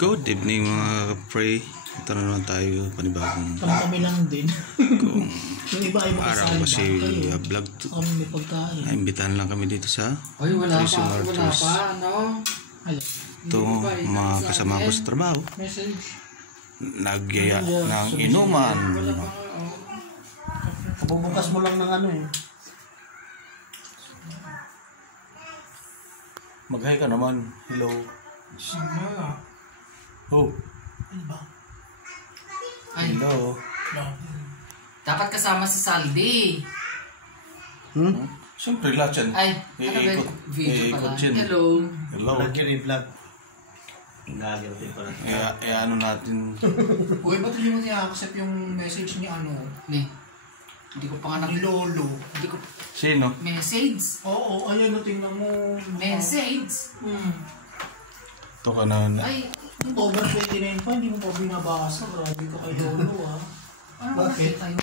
Good evening mga pre. Ito na naman tayo panibagong kami lang din. Kung yung iba ay araw kasi vlog may pagkain. Imbitahan lang kami dito sa wala pa, ano? Ito mga kasama ko sa trabaho. Message. Nagyaya ng inuman. Kabubukas mo lang ng ano eh. Mag-hi ka naman. Hello. Oh. Ano ba? Hello. Dapat kasama si Saldi. Siyempre lahat yan. Ay, ano ba? Video pala. Hello. Hello. Vlog. Ano natin. Uy, ba't hindi mo tinakasap yung message ni ano? Hindi ko pa nga Ni Lolo. Hindi ko... Sino? Message. Oo, ayun, tingnan mo. Message. Ito ka na. Ay, Over 29 pa, hindi mo pa binabasa. Grabe ka kay Lolo ah. ano ba nakita yun?